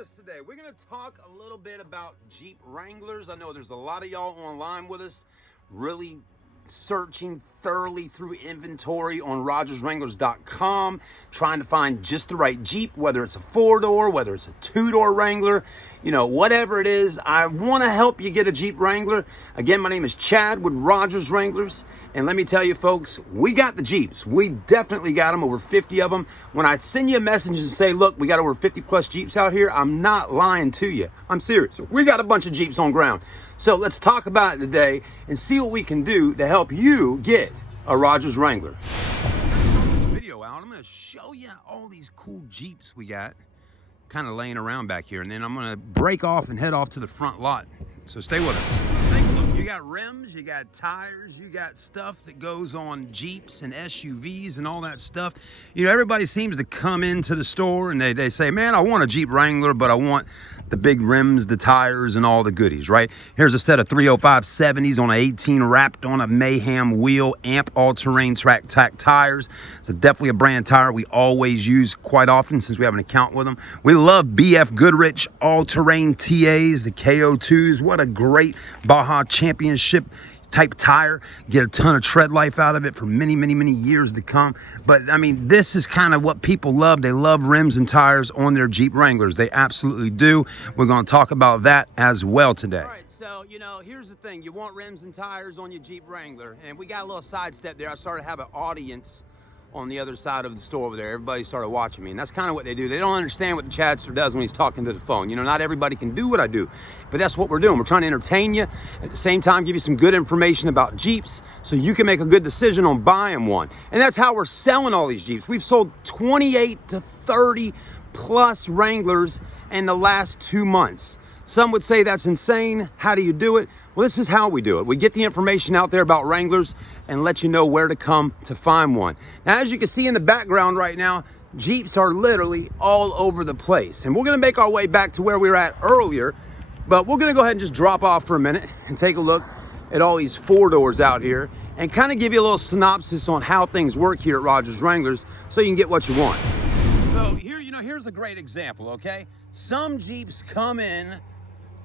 us today. We're going to talk a little bit about Jeep Wranglers. I know there's a lot of y'all online with us, really searching thoroughly through inventory on RodgersWranglers.com, trying to find just the right Jeep, whether it's a 4-door, whether it's a 2-door Wrangler, you know, whatever it is. I want to help you get a Jeep Wrangler. Again, my name is Chad with Rodgers Wranglers, and let me tell you folks, we got the Jeeps. We definitely got them, over 50 of them. When I send you a message and say, look, we got over 50 plus Jeeps out here, I'm not lying to you. I'm serious. We got a bunch of Jeeps on ground. So let's talk about it today and see what we can do to help you get a Rodgers Wrangler. Video out. I'm going to show you all these cool Jeeps we got kind of laying around back here, and then I'm going to break off and head off to the front lot. So stay with us. Take a look. You got rims, you got tires, you got stuff that goes on Jeeps and SUVs and all that stuff. You know, everybody seems to come into the store and they say, man, I want a Jeep Wrangler, but I want the big rims, the tires, and all the goodies, right? Here's a set of 305 70s on an 18 wrapped on a Mayhem wheel, amp all-terrain track tires. So definitely a brand tire we always use quite often since we have an account with them. We love BF Goodrich all-terrain TAs, the KO2s. What a great Baja Championship type tire. Get a ton of tread life out of it for many, many, many years to come. But I mean, this is kind of what people love. They love rims and tires on their Jeep Wranglers. They absolutely do. We're going to talk about that as well today. All right, so, you know, here's the thing. You want rims and tires on your Jeep Wrangler. And we got a little sidestep there. I started to have an audience on the other side of the store over there. Everybody started watching me, and that's kind of what they do. They don't understand what the Chadster does when he's talking to the phone. You know, not everybody can do what I do, but that's what we're doing. We're trying to entertain you, at the same time give you some good information about Jeeps so you can make a good decision on buying one. And that's how we're selling all these Jeeps. We've sold 28 to 30 plus Wranglers in the last 2 months. Some would say that's insane. How do you do it? Well, this is how we do it. We get the information out there about Wranglers and let you know where to come to find one. Now, as you can see in the background right now, Jeeps are literally all over the place. And we're gonna make our way back to where we were at earlier, but we're gonna go ahead and just drop off for a minute and take a look at all these 4-doors out here and kind of give you a little synopsis on how things work here at Rodgers Wranglers so you can get what you want. So here, you know, here's a great example, okay? Some Jeeps come in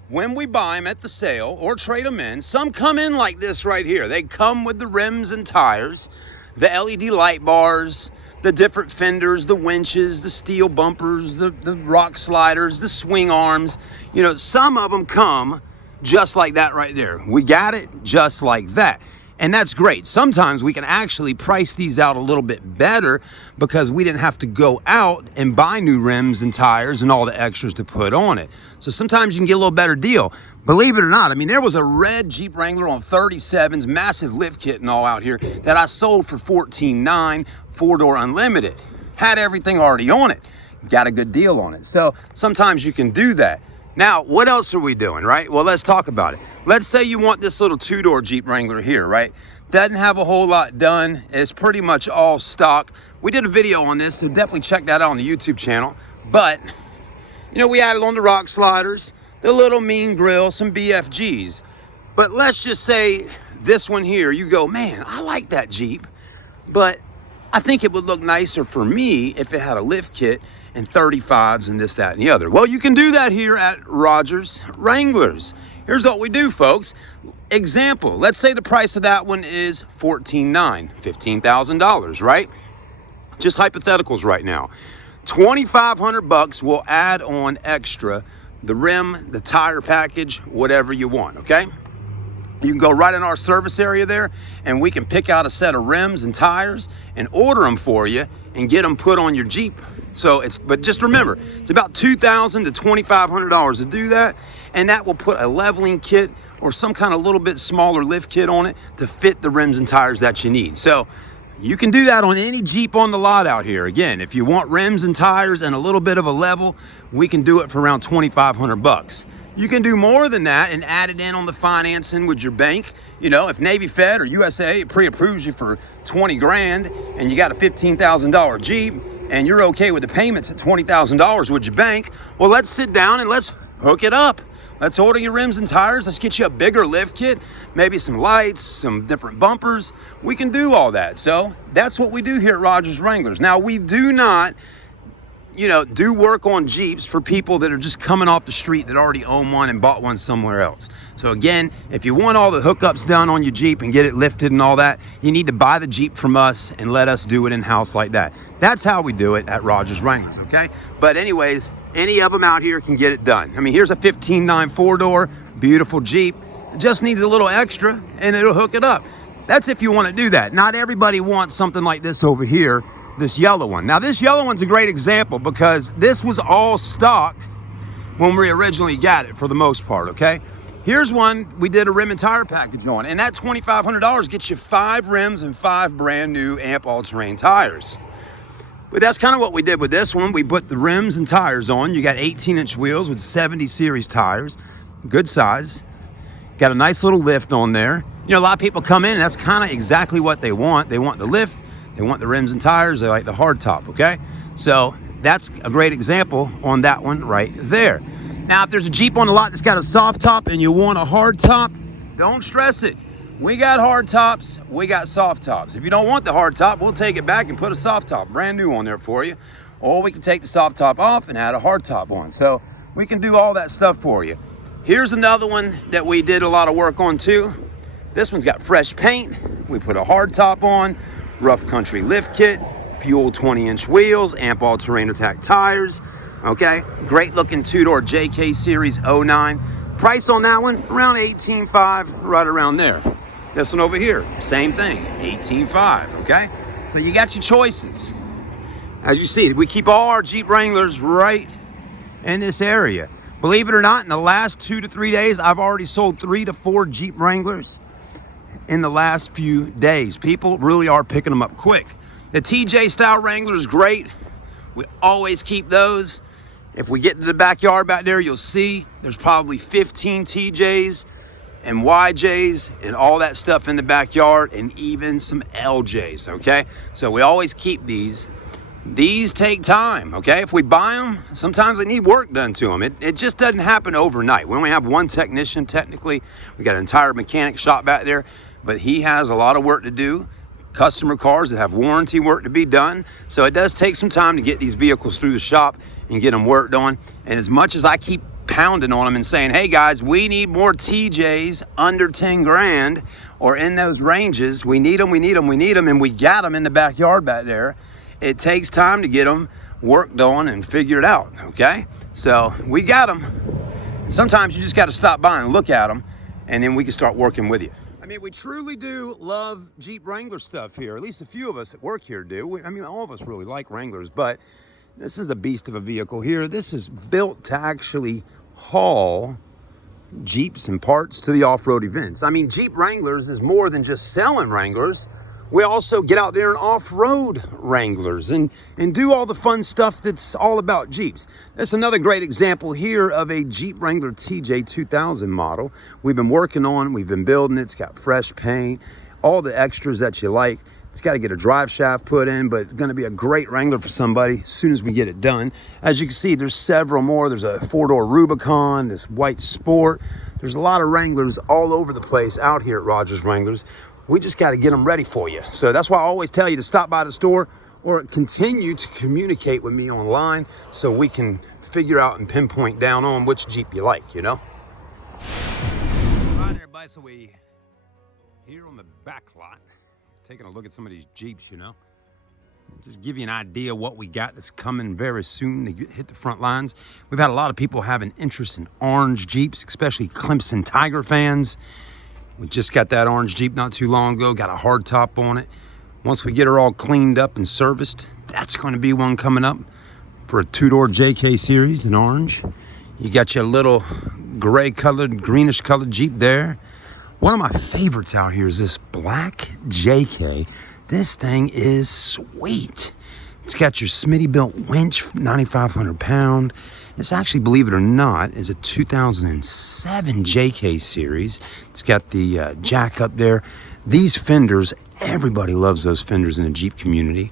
when we buy them at the sale or trade them in. Some come in like this right here. They come with the rims and tires, the LED light bars, the different fenders, the winches, the steel bumpers, the rock sliders, the swing arms. You know, some of them come just like that right there. We got it just like that. And that's great. Sometimes we can actually price these out a little bit better because we didn't have to go out and buy new rims and tires and all the extras to put on it. So sometimes you can get a little better deal. Believe it or not, I mean, there was a red Jeep Wrangler on 37s, massive lift kit and all out here that I sold for $14,900, 4-door unlimited. Had everything already on it. Got a good deal on it. So sometimes you can do that. Now, what else are we doing, right? Well, let's talk about it. Let's say you want this little 2-door Jeep Wrangler here, right? Doesn't have a whole lot done. It's pretty much all stock. We did a video on this, so definitely check that out on the YouTube channel. But, you know, we added on the rock sliders, the little mean grill, some BFGs. But let's just say this one here, you go, man, I like that Jeep, but I think it would look nicer for me if it had a lift kit and 35s and this, that, and the other. Well, you can do that here at Rodgers Wranglers. Here's what we do, folks. Example, let's say the price of that one is $14,900, $15,000, right? Just hypotheticals right now. $2,500 will add on extra the rim, the tire package, whatever you want, okay? You can go right in our service area there and we can pick out a set of rims and tires and order them for you and get them put on your Jeep. So but just remember, it's about $2,000 to $2,500 to do that. And that will put a leveling kit or some kind of little bit smaller lift kit on it to fit the rims and tires that you need. So you can do that on any Jeep on the lot out here. Again, if you want rims and tires and a little bit of a level, we can do it for around $2,500. You can do more than that and add it in on the financing with your bank. You know, if Navy Fed or USAA pre-approves you for 20 grand and you got a $15,000 Jeep and you're okay with the payments at $20,000 with your bank, well, let's sit down and let's hook it up. Let's order your rims and tires. Let's get you a bigger lift kit, maybe some lights, some different bumpers. We can do all that. So that's what we do here at Rodgers Wranglers. Now, we do not you know, do work on Jeeps for people that are just coming off the street that already own one and bought one somewhere else. So again, if you want all the hookups done on your Jeep and get it lifted and all that, you need to buy the Jeep from us and let us do it in-house like that. That's how we do it at Rodgers Wranglers, okay? But anyways, any of them out here can get it done. I mean, here's a 15.9 4-door, beautiful Jeep. It just needs a little extra and it'll hook it up. That's if you want to do that. Not everybody wants something like this over here, this yellow one. Now this yellow one's a great example because this was all stock when we originally got it for the most part, okay? Here's one we did a rim and tire package on, and that $2,500 gets you 5 rims and 5 brand new Amp all-terrain tires. But that's kind of what we did with this one. We put the rims and tires on. You got 18-inch wheels with 70 series tires, good size. Got a nice little lift on there. You know, a lot of people come in and that's kind of exactly what they want. They want the lift, they want the rims and tires, they like the hard top, okay? So that's a great example on that one right there. Now, if there's a Jeep on the lot that's got a soft top and you want a hard top, don't stress it. We got hard tops, we got soft tops. If you don't want the hard top, we'll take it back and put a soft top, brand new on there for you. Or we can take the soft top off and add a hard top on. So we can do all that stuff for you. Here's another one that we did a lot of work on too. This one's got fresh paint. We put a hard top on, rough country lift kit, fuel 20-inch wheels, Amp all-terrain attack tires. Okay, great looking 2-door JK Series 09. Price on that one, around $18,500, right around there. This one over here, same thing, $18,500, okay? So you got your choices. As you see, we keep all our Jeep Wranglers right in this area. Believe it or not, in the last 2 to 3 days, I've already sold 3 to 4 Jeep Wranglers in the last few days. People really are picking them up quick. The TJ style Wrangler is great. We always keep those. If we get to the backyard back there, you'll see there's probably 15 TJs and YJs and all that stuff in the backyard, and even some LJs, okay? So we always keep these. These take time, okay? If we buy them, sometimes they need work done to them. It just doesn't happen overnight. We only have one technician, technically. We got an entire mechanic shop back there, but he has a lot of work to do. Customer cars that have warranty work to be done. So it does take some time to get these vehicles through the shop and get them worked on. And as much as I keep pounding on them and saying, hey guys, we need more TJs under 10 grand or in those ranges. We need them, we need them, we need them. And we got them in the backyard back there. It takes time to get them worked on and figured out, okay? So we got them. Sometimes you just got to stop by and look at them, and then we can start working with you. I mean, we truly do love Jeep Wrangler stuff here. At least a few of us that work here do. I mean, all of us really like Wranglers, but this is a beast of a vehicle here. This is built to actually haul Jeeps and parts to the off-road events. I mean, Jeep Wranglers is more than just selling Wranglers. We also get out there and off-road Wranglers and do all the fun stuff that's all about Jeeps. That's another great example here of a Jeep Wrangler TJ 2000 model. We've been working on, we've been building it. It's got fresh paint, all the extras that you like. It's got to get a drive shaft put in, but it's going to be a great Wrangler for somebody as soon as we get it done. As you can see, there's several more. There's a 4-door Rubicon, this white Sport. There's a lot of Wranglers all over the place out here at Rodgers Wranglers. We just got to get them ready for you. So that's why I always tell you to stop by the store or continue to communicate with me online so we can figure out and pinpoint down on which Jeep you like, you know? All right, everybody, so we here on the back lot, taking a look at some of these Jeeps, you know? Just give you an idea what we got that's coming very soon to hit the front lines. We've had a lot of people having interest in orange Jeeps, especially Clemson Tiger fans. We just got that orange Jeep not too long ago, got a hard top on it. Once we get her all cleaned up and serviced, that's going to be one coming up for a 2-door JK Series in orange. You got your little gray colored, greenish colored Jeep there. One of my favorites out here is this black JK. This thing is sweet. It's got your Smitty built winch, 9,500 pound. This actually, believe it or not, is a 2007 JK Series. It's got the jack up there. These fenders, everybody loves those fenders in the Jeep community.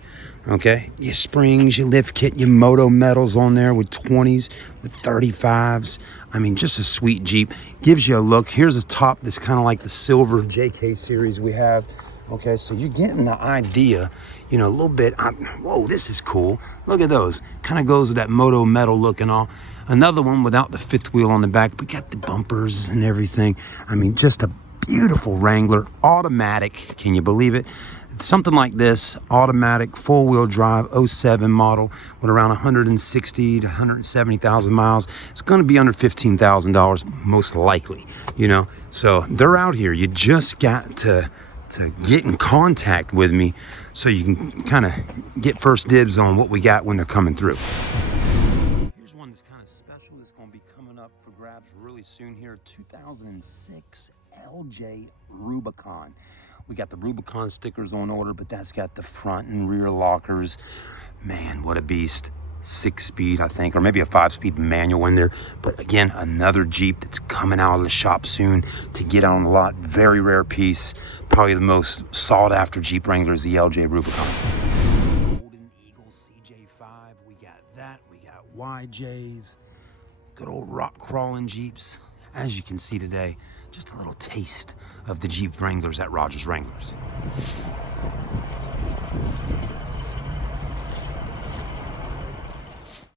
Okay, your springs, your lift kit, your moto metals on there with 20s, with 35s. I mean, just a sweet Jeep. Gives you a look. Here's a top that's kind of like the silver JK Series we have. Okay, so you're getting the idea, you know, a little bit. Whoa, this is cool. Look at those. Kind of goes with that Moto metal look and all. Another one without the fifth wheel on the back, but got the bumpers and everything. I mean, just a beautiful Wrangler, automatic. Can you believe it? Something like this, automatic, four-wheel drive, '07 model with around 160 to 170,000 miles. It's going to be under $15,000, most likely, you know. So they're out here. You just got to get in contact with me so you can kind of get first dibs on what we got when they're coming through. Here's one that's kind of special that's going to be coming up for grabs really soon here. 2006 LJ Rubicon. We got the Rubicon stickers on order, but that's got the front and rear lockers. Man, what a beast. 6-speed, I think, or maybe a 5-speed manual in there. But again, another Jeep that's coming out of the shop soon to get on the lot. Very rare piece. Probably the most sought after Jeep Wranglers, the LJ Rubicon. Golden Eagle CJ5, we got that. We got YJs. Good old rock crawling Jeeps. As you can see today, just a little taste of the Jeep Wranglers at Rodgers Wranglers.